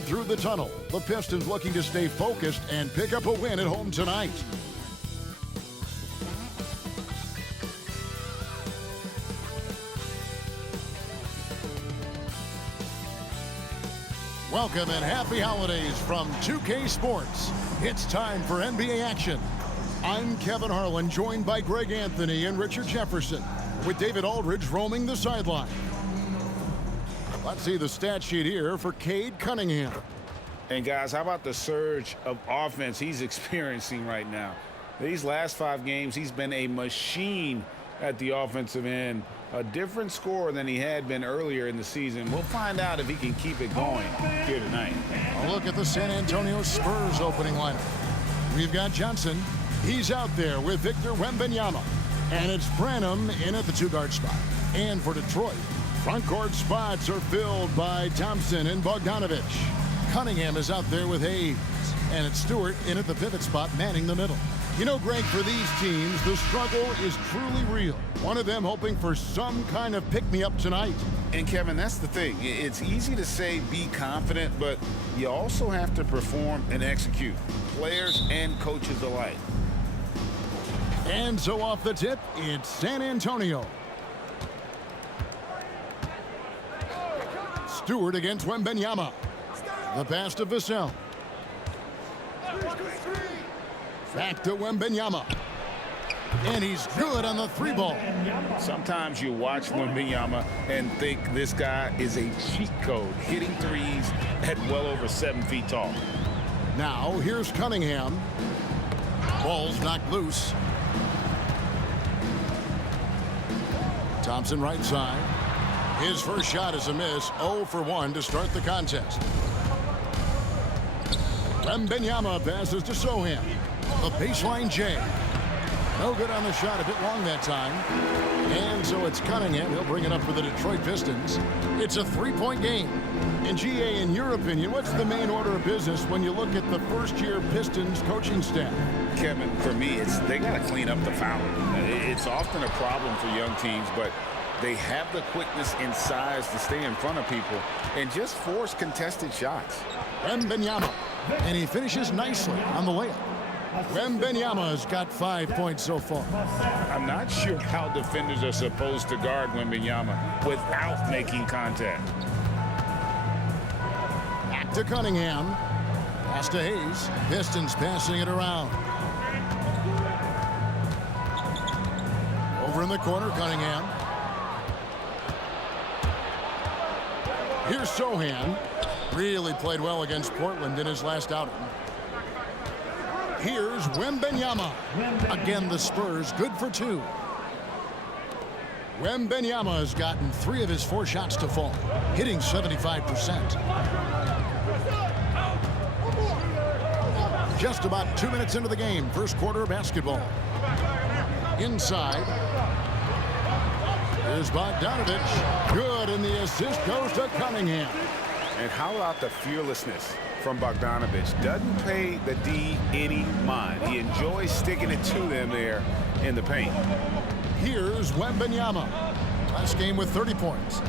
Through the tunnel, the Pistons looking to stay focused and pick up a win at home tonight. Welcome and happy holidays from 2K Sports. It's time for NBA action. I'm Kevin Harlan, joined by Greg Anthony and Richard Jefferson, with David Aldridge roaming the sideline. Let's see the stat sheet here for Cade Cunningham. And guys, how about the surge of offense he's experiencing right now? These last 5 games, he's been a machine at the offensive end. A different scorer than he had been earlier in the season. We'll find out if he can keep it going here tonight. A look at the San Antonio Spurs opening lineup. We've got Johnson. He's out there with Victor Wembanyama. And it's Branham in at the 2-guard spot. And for Detroit, front court spots are filled by Thompson and Bogdanovic. Cunningham is out there with Hayes. And it's Stewart in at the pivot spot, manning the middle. You know, Greg, for these teams, the struggle is truly real. One of them hoping for some kind of pick-me-up tonight. And, Kevin, that's the thing. It's easy to say be confident, but you also have to perform and execute. Players and coaches alike. And so off the tip, it's San Antonio. Stewart against Wembanyama. The pass to Vassell. Back to Wembanyama. And he's good on the 3-ball. Sometimes you watch Wembanyama and think this guy is a cheat code, hitting threes at well over 7 feet tall. Now, here's Cunningham. Ball's knocked loose. Thompson right side. His first shot is a miss. 0 for 1 to start the contest. Wembanyama passes to Sohan. The baseline J. No good on the shot, a bit long that time. And so it's Cunningham. He'll bring it up for the Detroit Pistons. It's a 3-point game. And GA, in your opinion, what's the main order of business when you look at the first-year Pistons coaching staff? Kevin, for me, they got to clean up the fouling. It's often a problem for young teams, but they have the quickness and size to stay in front of people and just force contested shots. Wembanyama. And he finishes nicely on the layup. Wembanyama's got 5 points so far. I'm not sure how defenders are supposed to guard Wembanyama without making contact. Back to Cunningham. Pass to Hayes. Pistons passing it around. Over in the corner, Cunningham. Here's Sohan. Really played well against Portland in his last outing. Here's Wembanyama. Again, the Spurs good for 2. Wembanyama has gotten 3 of his 4 shots to fall, hitting 75%. Just about 2 minutes into the game, first quarter of basketball. Inside. Here's Bogdanovic. Good, and the assist goes to Cunningham. And how about the fearlessness from Bogdanovic? Doesn't pay the D any mind. He enjoys sticking it to them there in the paint. Here's Wembanyama. Last game with 30 points.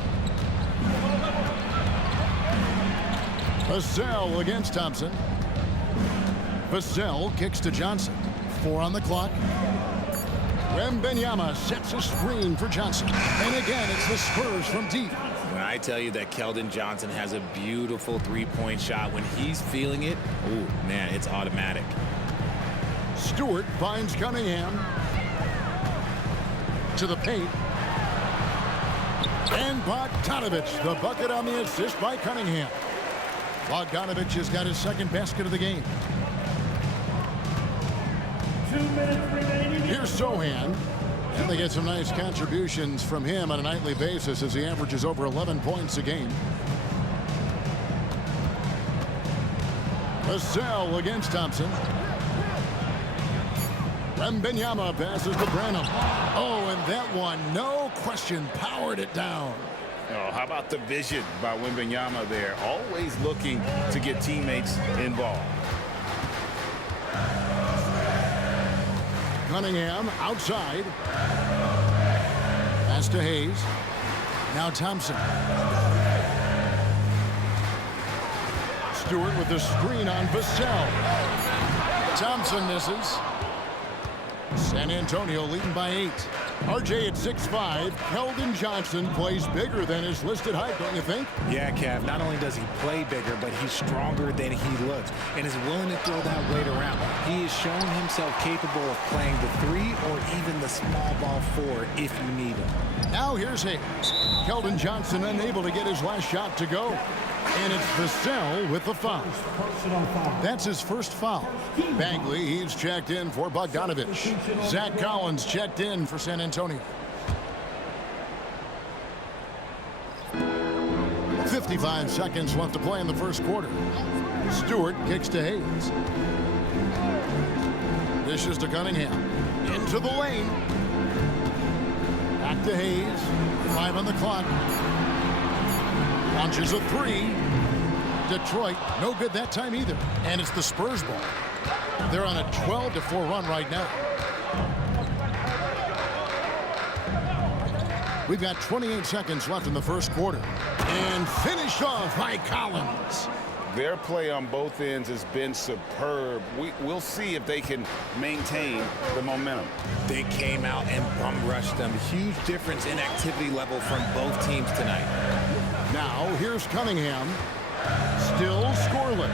Vassell against Thompson. Vassell kicks to Johnson. 4 on the clock. Wembanyama sets a screen for Johnson. And again, it's the Spurs from deep. When I tell you that Keldon Johnson has a beautiful 3-point shot, when he's feeling it, ooh, man, it's automatic. Stewart finds Cunningham. To the paint. And Bogdanovic, the bucket on the assist by Cunningham. Bogdanovic has got his 2nd basket of the game. 2 minutes remaining. Here's Sohan. And they get some nice contributions from him on a nightly basis as he averages over 11 points a game. Vassell against Thompson. Wembanyama passes to Branham. Oh, and that one, no question, powered it down. Oh, how about the vision by Wembanyama there? Always looking to get teammates involved. Cunningham outside. Pass to Hayes. Now Thompson. Stewart with the screen on Vassell. Thompson misses. San Antonio leading by 8. RJ at 6'5". Keldon Johnson plays bigger than his listed height, don't you think? Yeah, Kev. Not only does he play bigger, but he's stronger than he looks and is willing to throw that weight around. He has shown himself capable of playing the 3 or even the small ball 4 if you need him. Now here's Hayes. Keldon Johnson unable to get his last shot to go. And it's Vassell with the foul. That's his first foul. Bagley, he's checked in for Bogdanovich. Zach Collins checked in for San Antonio. 55 seconds left to play in the first quarter. Stewart kicks to Hayes. Dishes to Cunningham. Into the lane. Back to Hayes. 5 on the clock. Launches a 3. Detroit, no good that time either. And it's the Spurs ball. They're on a 12-4 run right now. We've got 28 seconds left in the first quarter. And finished off by Collins. Their play on both ends has been superb. We'll see if they can maintain the momentum. They came out and bum rushed them. Huge difference in activity level from both teams tonight. Now here's Cunningham. Still scoreless.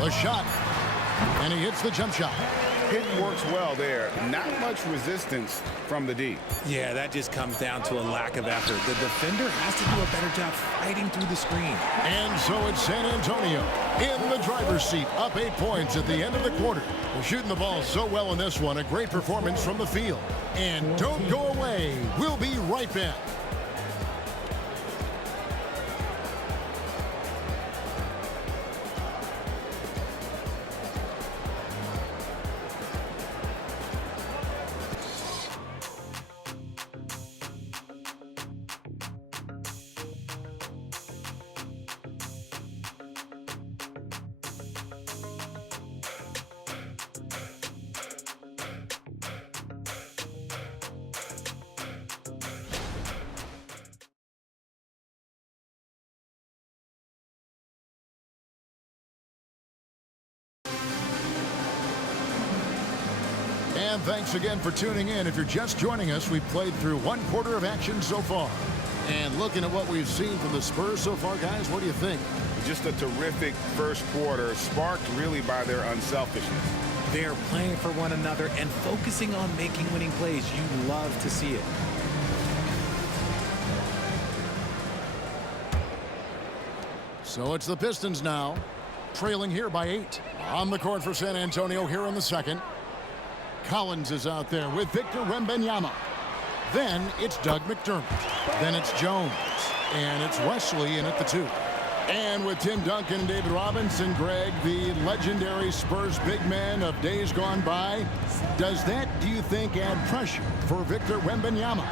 A shot. And he hits the jump shot. It works well there. Not much resistance from the D. Yeah, that just comes down to a lack of effort. The defender has to do a better job fighting through the screen. And so it's San Antonio in the driver's seat, up 8 points at the end of the quarter. They're shooting the ball so well in this one. A great performance from the field. And don't go away. We'll be right back. And thanks again for tuning in. If you're just joining us, we've played through 1 quarter of action so far. And looking at what we've seen from the Spurs so far, guys, what do you think? Just a terrific first quarter, sparked really by their unselfishness. They are playing for one another and focusing on making winning plays. You love to see it. So it's the Pistons now, trailing here by 8. On the court for San Antonio here in the second. Collins is out there with Victor Wembanyama. Then it's Doug McDermott. Then it's Jones. And it's Wesley in at the 2. And with Tim Duncan and David Robinson, Greg, the legendary Spurs big man of days gone by, does that, do you think, add pressure for Victor Wembanyama?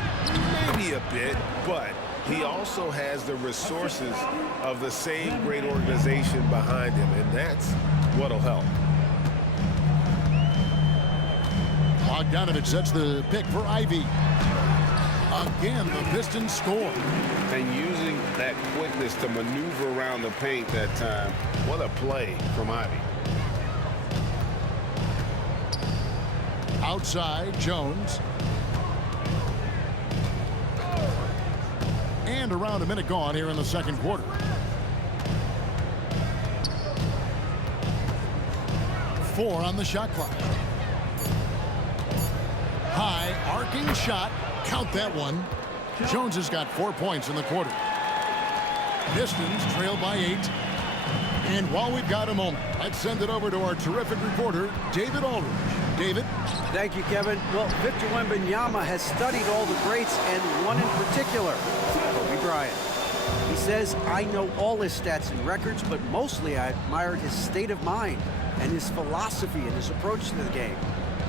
Maybe a bit, but he also has the resources of the same great organization behind him, and that's what'll help. Bogdanovich sets the pick for Ivy. Again, the Pistons score. And using that quickness to maneuver around the paint that time. What a play from Ivy. Outside, Jones. And around a minute gone here in the second quarter. Four on the shot clock. High, arcing shot. Count that one. Jones has got 4 points in the quarter. Pistons trail by 8. And while we've got a moment, let's send it over to our terrific reporter, David Aldridge. David? Thank you, Kevin. Well, Victor Wembanyama has studied all the greats, and one in particular, Kobe Bryant. He says, I know all his stats and records, but mostly I admired his state of mind and his philosophy and his approach to the game.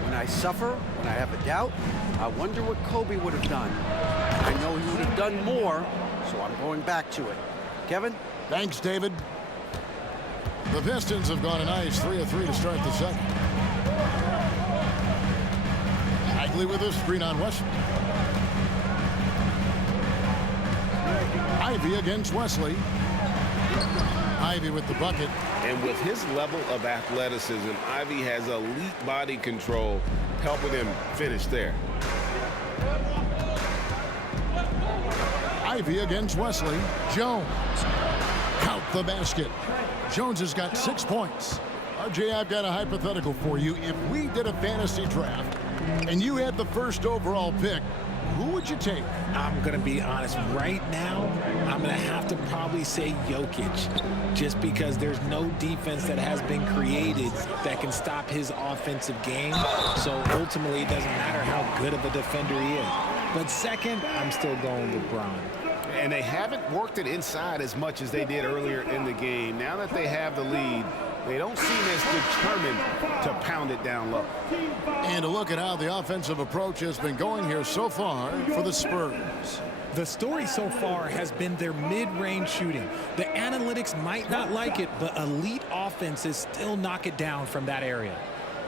When I suffer, when I have a doubt, I wonder what Kobe would have done. I know he would have done more, so I'm going back to it. Kevin? Thanks, David. The Pistons have gone a nice 3 of 3 to start the second. Bagley with a screen on Wesley. Ivy against Wesley. Ivy with the bucket. And with his level of athleticism, Ivy has elite body control, helping him finish there. Ivy against Wesley. Jones. Count the basket. Jones has got 6 points. RJ, I've got a hypothetical for you. If we did a fantasy draft and you had the first overall pick, who would you take? I'm going to be honest. Right now, I'm going to have to probably say Jokic, just because there's no defense that has been created that can stop his offensive game. So ultimately, it doesn't matter how good of a defender he is. But second, I'm still going with LeBron. And they haven't worked it inside as much as they did earlier in the game. Now that they have the lead, they don't seem as determined to pound it down low. And a look at how the offensive approach has been going here so far for the Spurs. The story so far has been their mid-range shooting. The analytics might not like it, but elite offenses still knock it down from that area.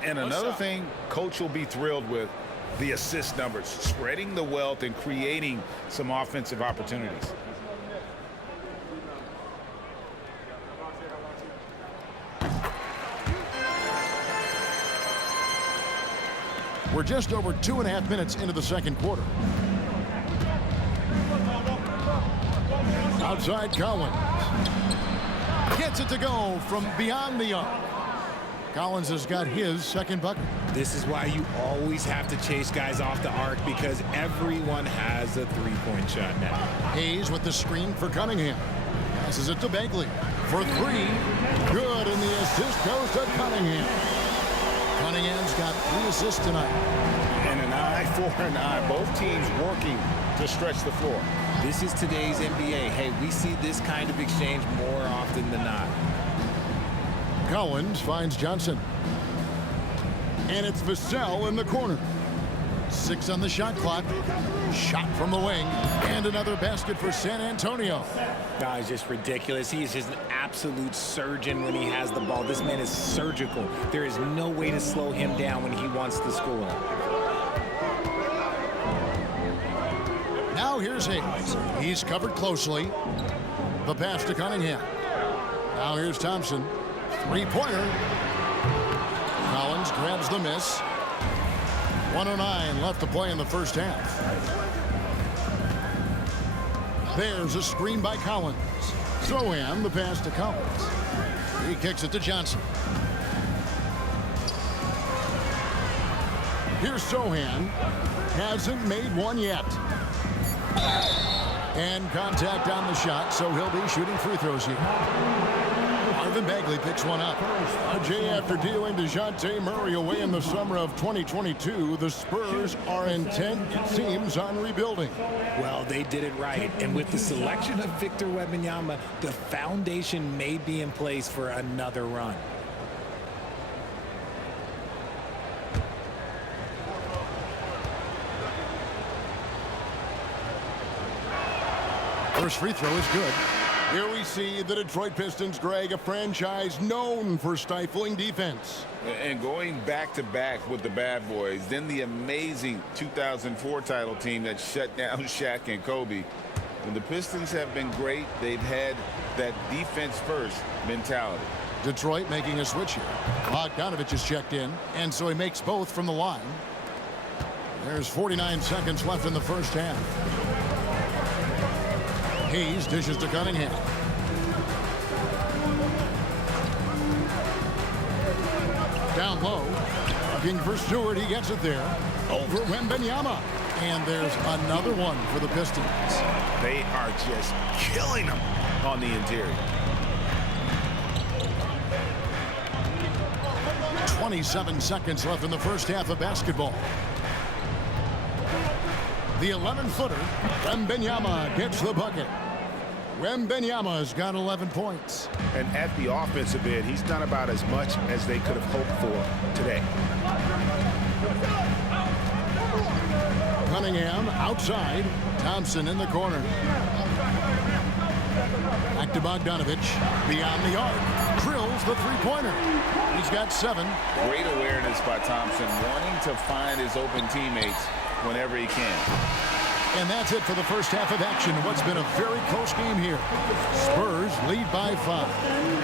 And another thing Coach will be thrilled with, the assist numbers, spreading the wealth and creating some offensive opportunities. We're just over 2.5 minutes into the second quarter. Outside Collins. Gets it to go from beyond the arc. Collins has got his second bucket. This is why you always have to chase guys off the arc, because everyone has a three-point shot now. Hayes with the screen for Cunningham. Passes it to Bagley for three. Good, and the assist goes to Cunningham. Cunningham's got 3 assists tonight. And an eye for an eye. Both teams working to stretch the floor. This is today's NBA. Hey, we see this kind of exchange more often than not. Collins finds Johnson. And it's Vassell in the corner. 6 on the shot clock. Shot from the wing. And another basket for San Antonio. That is just ridiculous. He is just an absolute surgeon when he has the ball. This man is surgical. There is no way to slow him down when he wants to score. Now here's Hayes. He's covered closely. The pass to Cunningham. Now here's Thompson. Three-pointer. Collins grabs the miss. 1:09 left to play in the first half. There's a screen by Collins. Sohan, the pass to Collins. He kicks it to Johnson. Here's Sohan. Hasn't made one yet. And contact on the shot, so he'll be shooting free throws here. Marvin Bagley picks one up. Jay, after dealing DeJounte Murray away in the summer of 2022, the Spurs are intent, it seems, on rebuilding. Well, they did it right. And with the selection of Victor Wembanyama, the foundation may be in place for another run. First free throw is good. Here we see the Detroit Pistons, Greg, a franchise known for stifling defense. And going back-to-back with the bad boys, then the amazing 2004 title team that shut down Shaq and Kobe. When the Pistons have been great, they've had that defense-first mentality. Detroit making a switch here. Bogdanovich is checked in, and so he makes both from the line. There's 49 seconds left in the first half. Hayes dishes to Cunningham. Down low. Looking for Stewart. He gets it there. Over Wembanyama. And there's another one for the Pistons. They are just killing them on the interior. 27 seconds left in the first half of basketball. The 11-footer, Wembanyama, gets the bucket. Wembanyama's got 11 points. And at the offensive end, he's done about as much as they could have hoped for today. Cunningham outside. Thompson in the corner. Back to Bogdanovich. Beyond the arc. Drills the three-pointer. He's got 7. Great awareness by Thompson, wanting to find his open teammates whenever he can. And that's it for the first half of action. What's been a very close game here. Spurs lead by 5.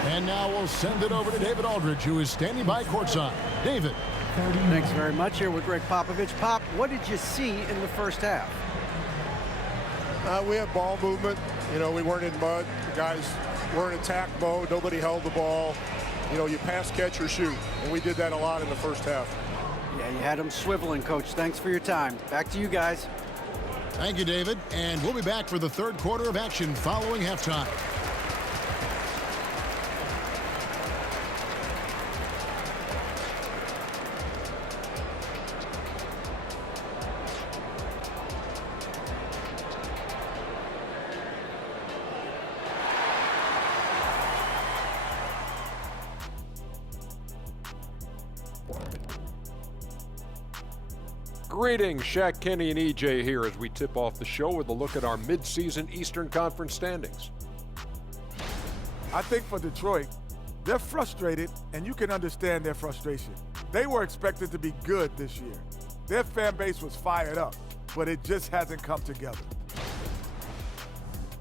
And now we'll send it over to David Aldridge, who is standing by courtside. David. Thanks very much. Here with Greg Popovich. Pop, what did you see in the first half? We had ball movement. You know, we weren't in mud. The guys were in attack mode. Nobody held the ball. You know, you pass, catch, or shoot. And we did that a lot in the first half. Yeah, you had them swiveling, Coach. Thanks for your time. Back to you guys. Thank you, David. And we'll be back for the third quarter of action following halftime. Greetings, Shaq, Kenny, and EJ here as we tip off the show with a look at our midseason Eastern Conference standings. I think for Detroit, they're frustrated, and you can understand their frustration. They were expected to be good this year. Their fan base was fired up, but it just hasn't come together.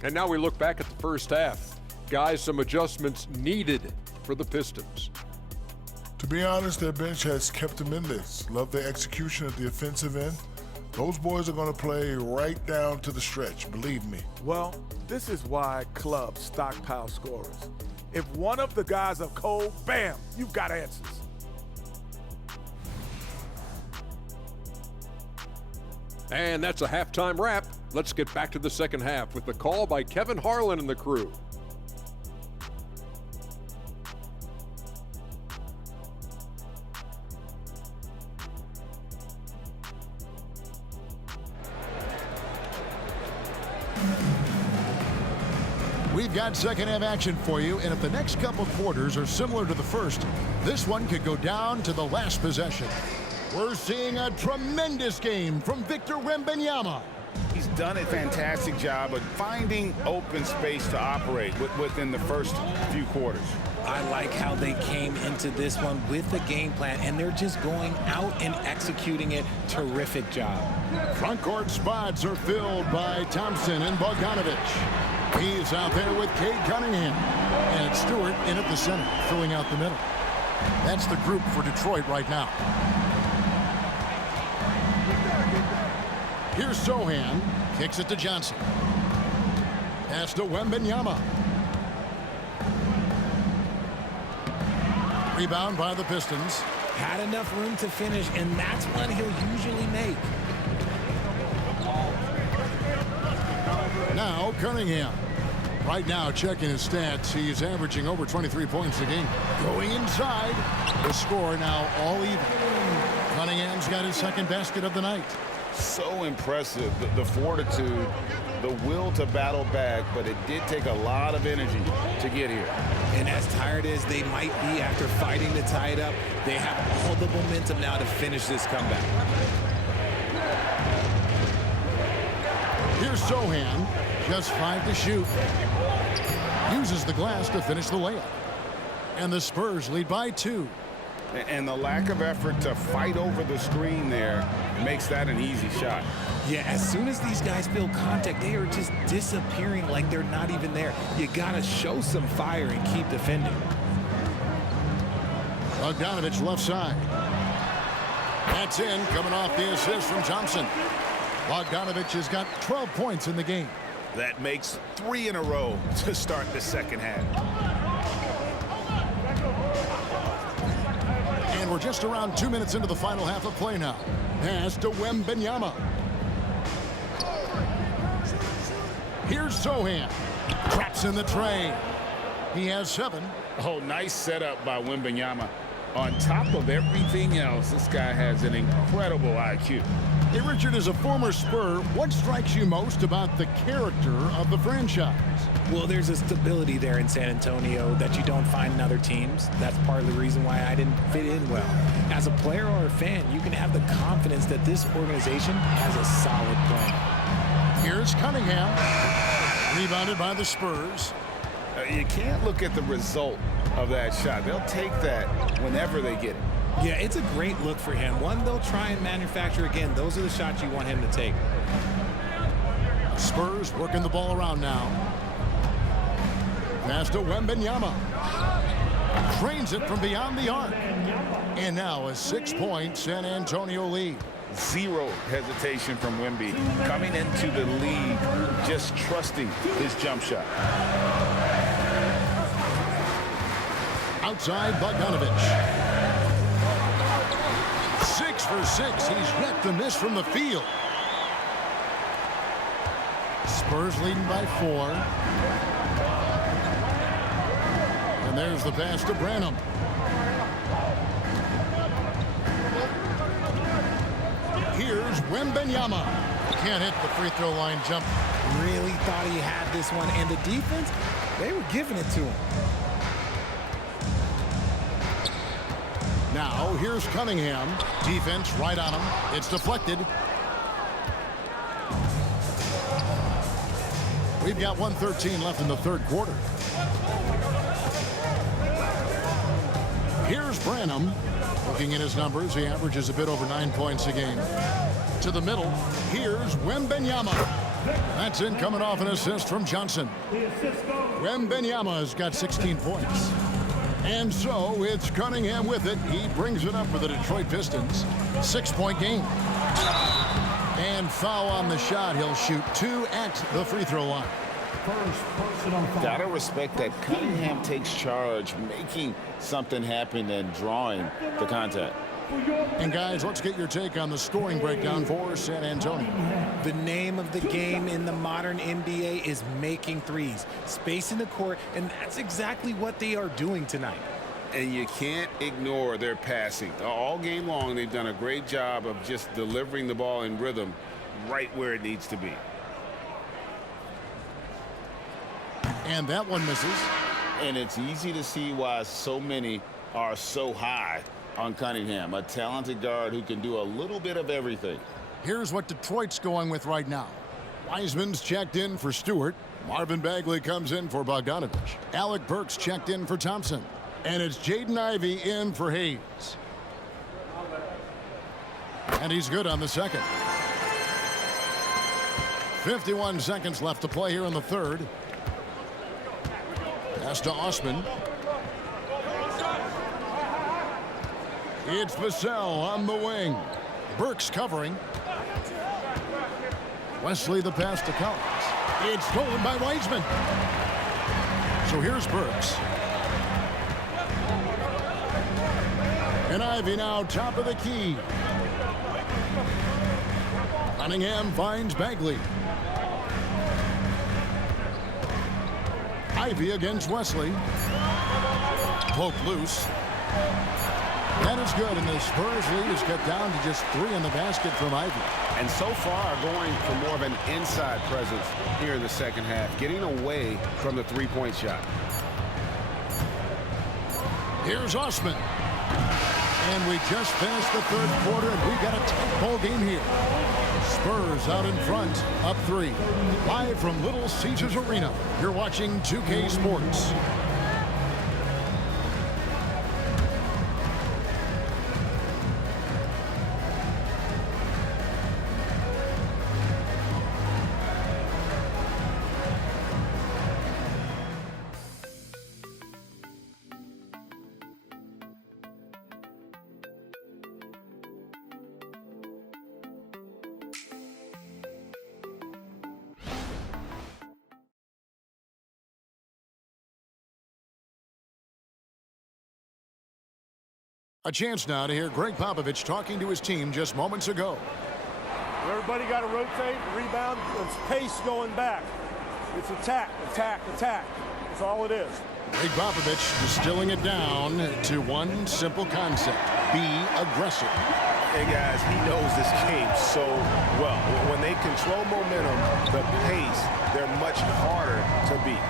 And now we look back at the first half. Guys, some adjustments needed for the Pistons. To be honest, their bench has kept them in this. Love their execution at the offensive end. Those boys are going to play right down to the stretch, believe me. Well, this is why clubs stockpile scorers. If one of the guys are cold, bam, you've got answers. And that's a halftime wrap. Let's get back to the second half with the call by Kevin Harlan and the crew. We've got second half action for you, and if the next couple quarters are similar to the first, this one could go down to the last possession. We're seeing a tremendous game from Victor Wembanyama. He's done a fantastic job of finding open space to operate within the first few quarters. I like how they came into this one with a game plan, and they're just going out and executing it. Terrific job. Front court spots are filled by Thompson and Bogdanovich. He's out there with Cade Cunningham. And it's Stewart in at the center, filling out the middle. That's the group for Detroit right now. Here's Sohan. Kicks it to Johnson. Pass to Wembanyama. Rebound by the Pistons. Had enough room to finish, and that's one he'll usually make. Now Cunningham. Right now, checking his stats, he's averaging over 23 points a game. Going inside. The score now all even. Cunningham's got his second basket of the night. So impressive, the fortitude, the will to battle back, but it did take a lot of energy to get here. And as tired as they might be after fighting to tie it up, they have all the momentum now to finish this comeback. Here's Sohan, just 5 to shoot. Uses the glass to finish the layup. And the Spurs lead by 2. And the lack of effort to fight over the screen there makes that an easy shot. Yeah, as soon as these guys feel contact, they are just disappearing like they're not even there. You gotta show some fire and keep defending. Bogdanovich left side. That's in, coming off the assist from Thompson. Bogdanovich has got 12 points in the game. That makes 3 in a row to start the second half. And we're just around 2 minutes into the final half of play now. Pass to Wembanyama. Here's Sohan. Traps in the tray. He has 7. Oh, nice setup by Wembanyama. On top of everything else, this guy has an incredible IQ. Hey, Richard, as a former Spur, what strikes you most about the character of the franchise? Well, there's a stability there in San Antonio that you don't find in other teams. That's part of the reason why I didn't fit in well. As a player or a fan, you can have the confidence that this organization has a solid plan. Here's Cunningham. Rebounded by the Spurs. You can't look at the result of that shot. They'll take that whenever they get it. Yeah, it's a great look for him. One they'll try and manufacture again. Those are the shots you want him to take. Spurs working the ball around now. Pass to Wembanyama. Trains it from beyond the arc. And now a 6-point San Antonio lead. Zero hesitation from Wemby coming into the league, just trusting his jump shot. Outside Bogdanovich. 6 for 6. He's yet to miss from the field. Spurs leading by 4. And there's the pass to Branham. Here's Wembanyama. Can't hit the free throw line jump. Really thought he had this one, and the defense, they were giving it to him. Now here's Cunningham. Defense right on him. It's deflected. We've got 1:13 left in the third quarter. Here's Branham. Looking at his numbers, he averages a bit over 9 points a game. To the middle, here's Wembanyama. That's in, coming off an assist from Johnson. Wembanyama has got 16 points. And so it's Cunningham with it. He brings it up for the Detroit Pistons. 6-point game. And foul on the shot. He'll shoot 2 at the free throw line. Gotta respect that Cunningham takes charge, making something happen and drawing the contact. And guys, let's get your take on the scoring breakdown for San Antonio. The name of the game in the modern NBA is making threes, spacing the court, and that's exactly what they are doing tonight. And you can't ignore their passing. All game long, they've done a great job of just delivering the ball in rhythm right where it needs to be. And that one misses. And it's easy to see why so many are so high on Cunningham, a talented guard who can do a little bit of everything. Here's what Detroit's going with right now. Wiseman's checked in for Stewart. Marvin Bagley comes in for Bogdanovich. Alec Burks checked in for Thompson. And it's Jaden Ivey in for Hayes. And he's good on the second. 51 seconds left to play here in the third. Pass to Osman. It's Vassell on the wing. Burks covering. Wesley the pass to Collins. It's stolen by Wiseman. So here's Burks. And Ivey now top of the key. Cunningham finds Bagley. Ivey against Wesley. Poke loose. That is good, and the Spurs lead is cut down to just 3 in the basket from Ivey. And so far, going for more of an inside presence here in the second half, getting away from the three-point shot. Here's Osman. And we just finished the third quarter, and we've got a tight ball game here. Spurs out in front, up 3. Live from Little Caesars Arena, you're watching 2K Sports. A chance now to hear Greg Popovich talking to his team just moments ago. Everybody got to rotate, rebound. It's pace going back. It's attack, attack, attack. That's all it is. Greg Popovich distilling it down to one simple concept: be aggressive. Hey guys, he knows this game so well. When they control momentum, the pace, they're much harder to beat.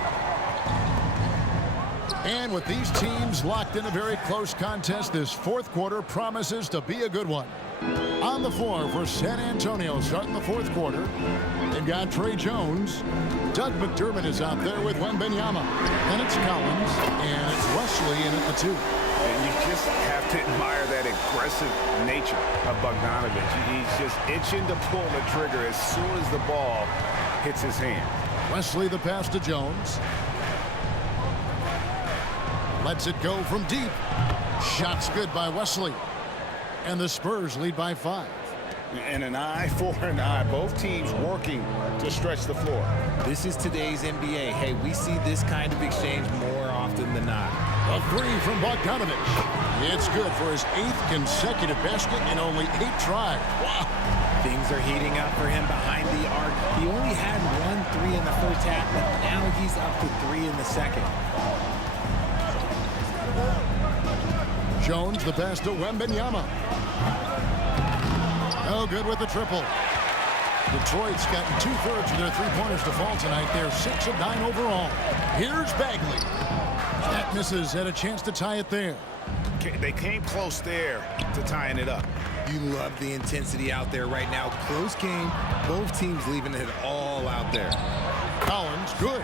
And with these teams locked in a very close contest, this fourth quarter promises to be a good one. On the floor for San Antonio, starting the fourth quarter, they've got Trey Jones. Doug McDermott is out there with Wembanyama. And it's Collins, and it's Wesley in at the 2. And you just have to admire that aggressive nature of Bogdanovich. He's just itching to pull the trigger as soon as the ball hits his hand. Wesley the pass to Jones. Lets it go from deep. Shot's good by Wesley. And the Spurs lead by 5. And an eye for an eye. Both teams working to stretch the floor. This is today's NBA. Hey, we see this kind of exchange more often than not. A 3 from Bogdanovich. It's good for his 8th consecutive basket in only 8 tries. Wow. Things are heating up for him behind the arc. He only had 1 3 in the first half, but now he's up to 3 in the second. Jones the pass to Wembanyama. No good with the triple. Detroit's gotten 2/3 of their three-pointers to fall tonight. They're 6 of 9 overall. Here's Bagley. That misses, had a chance to tie it there. They came close there to tying it up. You love the intensity out there right now. Close game, both teams leaving it all out there. Collins, good.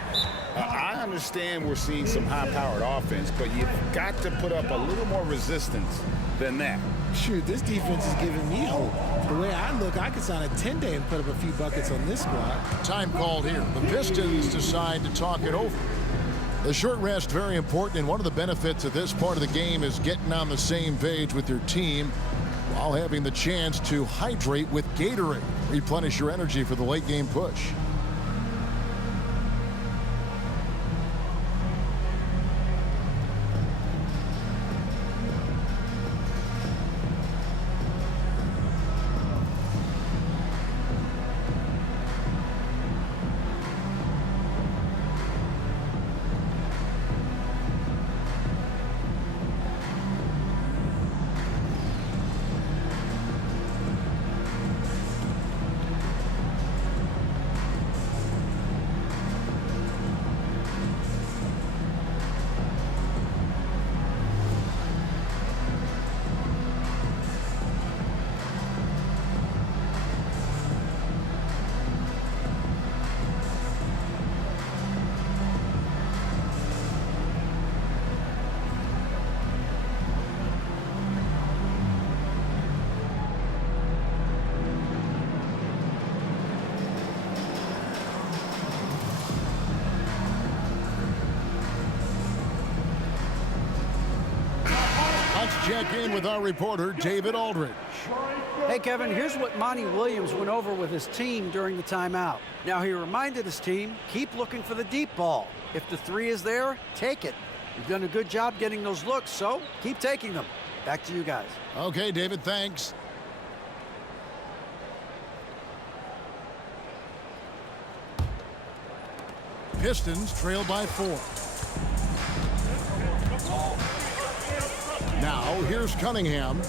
I understand we're seeing some high-powered offense, but you've got to put up a little more resistance than that. Shoot, this defense is giving me hope. The way I look, I could sign a 10-day and put up a few buckets on this squad. Time called here. The Pistons decide to talk it over. The short rest, very important, and one of the benefits of this part of the game is getting on the same page with your team while having the chance to hydrate with Gatorade. Replenish your energy for the late game push. Check in with our reporter, David Aldridge. Hey, Kevin, here's what Monty Williams went over with his team during the timeout. Now, he reminded his team, keep looking for the deep ball. If the 3 is there, take it. You've done a good job getting those looks, so keep taking them. Back to you guys. Okay, David, thanks. Pistons trail by 4. Now, here's Cunningham.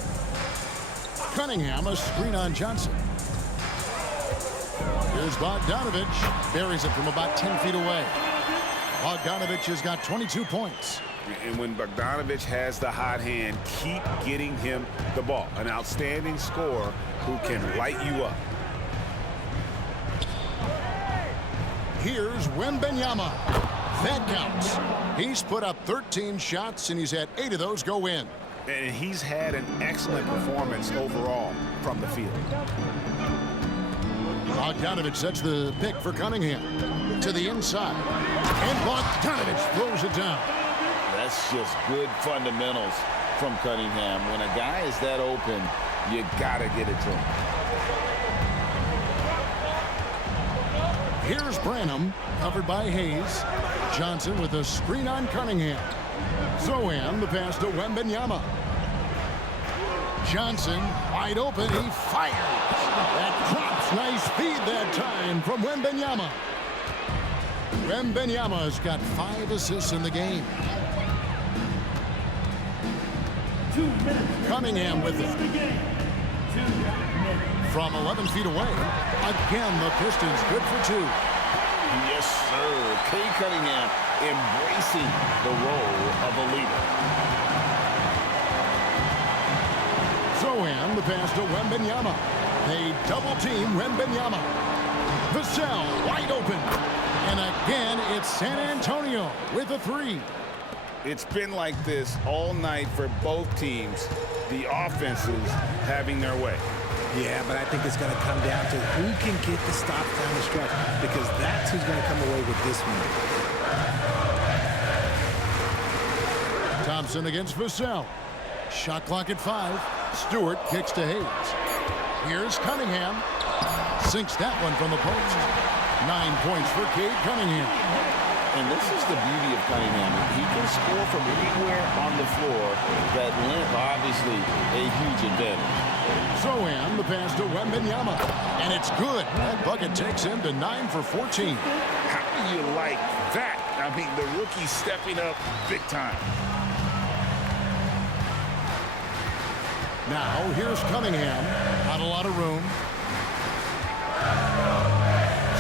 Cunningham, a screen on Johnson. Here's Bogdanovich. Buries it from about 10 feet away. Bogdanovich has got 22 points. And when Bogdanovich has the hot hand, keep getting him the ball. An outstanding scorer who can light you up. Here's Wembanyama. That counts. He's put up 13 shots, and he's had 8 of those go in. And he's had an excellent performance overall from the field. Bogdanovich sets the pick for Cunningham. To the inside. And Bogdanovich throws it down. That's just good fundamentals from Cunningham. When a guy is that open, you got to get it to him. Here's Branham, covered by Hayes. Johnson with a screen on Cunningham. Zohan, the pass to Wembanyama. Johnson, wide open, he fires. That drops, nice feed that time from Wembanyama. Wembanyama's got 5 assists in the game. Cunningham with it. From 11 feet away. Again, the Pistons good for 2. Yes, sir. Kay Cunningham embracing the role of a leader. Zohan, the pass to Wembanyama. They double team Wembanyama. Vassell wide open. And again, it's San Antonio with a 3. It's been like this all night for both teams. The offenses having their way. Yeah, but I think it's going to come down to who can get the stops down the stretch, because that's who's going to come away with this one. Thompson against Vassell. Shot clock at 5. Stewart kicks to Hayes. Here's Cunningham. Sinks that one from the post. 9 points for Cade Cunningham. And this is the beauty of Cunningham. He can score from anywhere on the floor. That length, obviously, a huge advantage. Zohan, the pass to Wembanyama. And it's good. That bucket takes him to 9 for 14. How do you like that? I mean, the rookie stepping up big time. Now, here's Cunningham. Not a lot of room.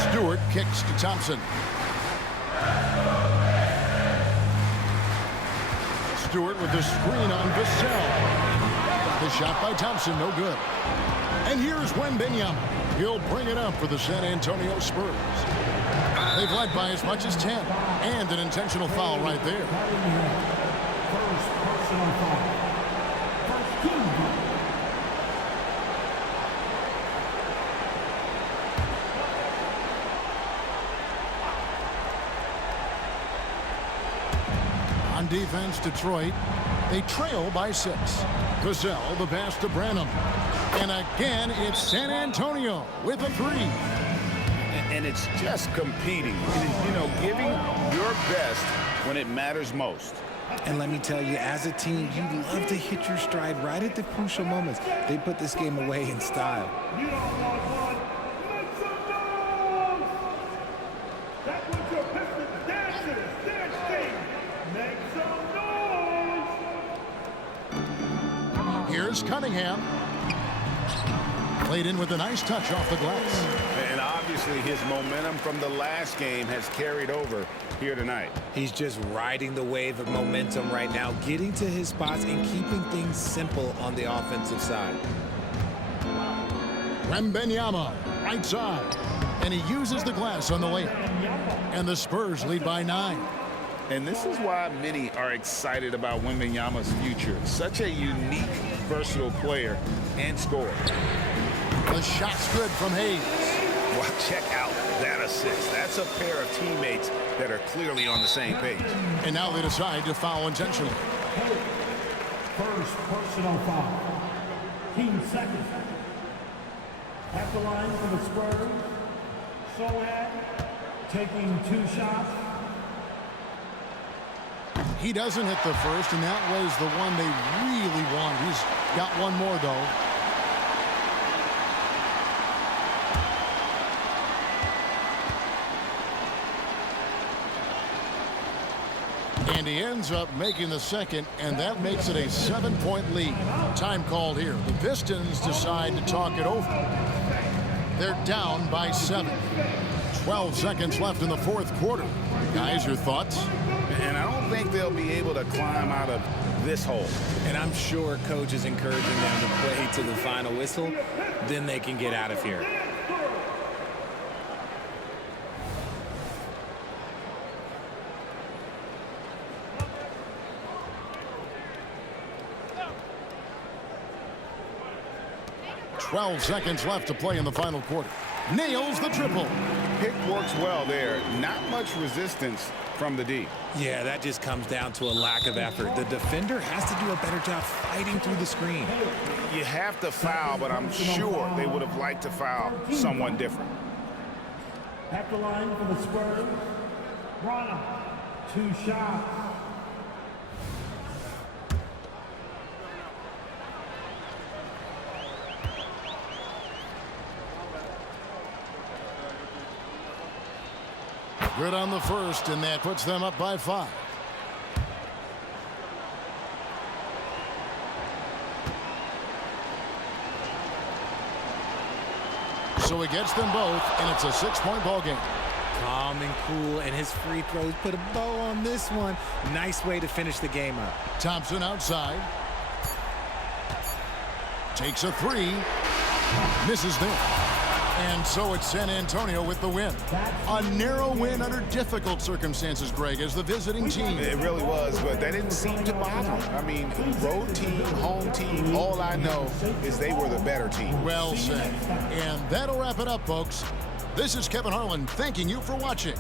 Stewart kicks to Thompson. Stewart with the screen on Vassell. The shot by Thompson, no good. And here's Wembanyama. He'll bring it up for the San Antonio Spurs. They've led by as much as 10. And an intentional foul right there. First personal foul. First team foul. On defense, Detroit, they trail by 6. Vassell, the pass to Branham. And again, it's San Antonio with a 3. And it's just competing. You know, giving your best when it matters most. And let me tell you, as a team, you love to hit your stride right at the crucial moments. They put this game away in style. You don't want one. Make some noise. That was your Pistons dancers. Dance team. Make some noise. Here's Cunningham. Played in with a nice touch off the glass. And obviously his momentum from the last game has carried over here tonight. He's just riding the wave of momentum right now, getting to his spots and keeping things simple on the offensive side. Wembanyama, right side. And he uses the glass on the layup. And the Spurs lead by 9. And this is why many are excited about Wembanyama's future. Such a unique, versatile player and scorer. The shot's good from Hayes. Well, check out that assist. That's a pair of teammates that are clearly on the same page. And now they decide to foul intentionally. First personal foul. Team second. At the line for the Spurs. Zohan taking 2 shots. He doesn't hit the first, and that was the one they really want. He's got one more, though. And he ends up making the second, and that makes it a 7-point lead. Time called here. The Pistons decide to talk it over. They're down by 7. 12 seconds left in the fourth quarter. Guys, your thoughts? And I don't think they'll be able to climb out of this hole. And I'm sure coach is encouraging them to play to the final whistle. Then they can get out of here. .12 seconds left to play in the final quarter. Nails the triple. Pick works well there. Not much resistance from the D. Yeah, that just comes down to a lack of effort. The defender has to do a better job fighting through the screen. You have to foul, but I'm sure they would have liked to foul someone different. At the line for the Spurs. Branham. 2 shots. Good on the first, and that puts them up by 5. So he gets them both, and it's a 6-point ball game. Calm and cool, and his free throws put a bow on this one. Nice way to finish the game up. Thompson outside. Takes a 3. Misses there. And so it's San Antonio with the win. A narrow win under difficult circumstances, Greg, as the visiting team. It really was, but that didn't seem to bother them. I mean, road team, home team, all I know is they were the better team. Well said. And that'll wrap it up, folks. This is Kevin Harlan thanking you for watching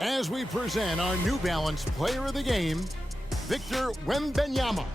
as we present our New Balance Player of the Game, Victor Wembanyama.